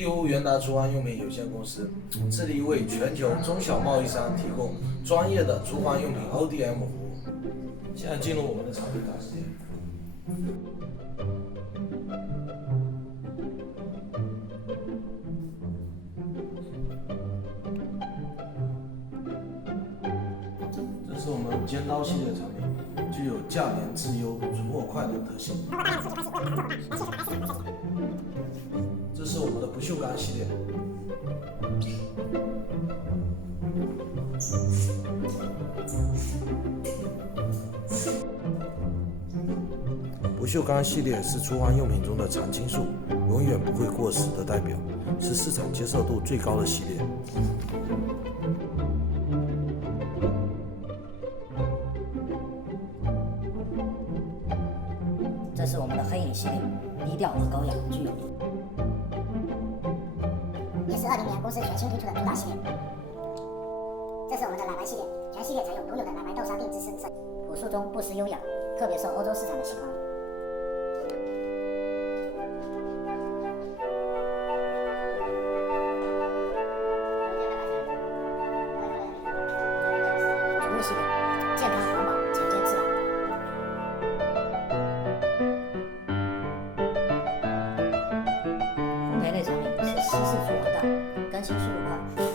义乌元达厨房用品有限公司致力为全球中小贸易商提供专业的厨房用品 ODM 服务。现在进入我们的产品卡时间。这是我们尖刀系列产品，具有价廉质优、出货快的特性。这是我们的不锈钢系列。不锈钢系列是厨房用品中的常青树，永远不会过时的代表，是市场接受度最高的系列。这是我们的黑影系列，低调而高雅，具有也是20年公司全新推出的主打系列。这是我们的奶白系列，全系列采用独有的奶白豆沙定制深色，朴素中不失优雅，特别受欧洲市场的喜欢。主物系列，健康环保，简约自然。烘焙类产品是西式厨房道，更新速度快。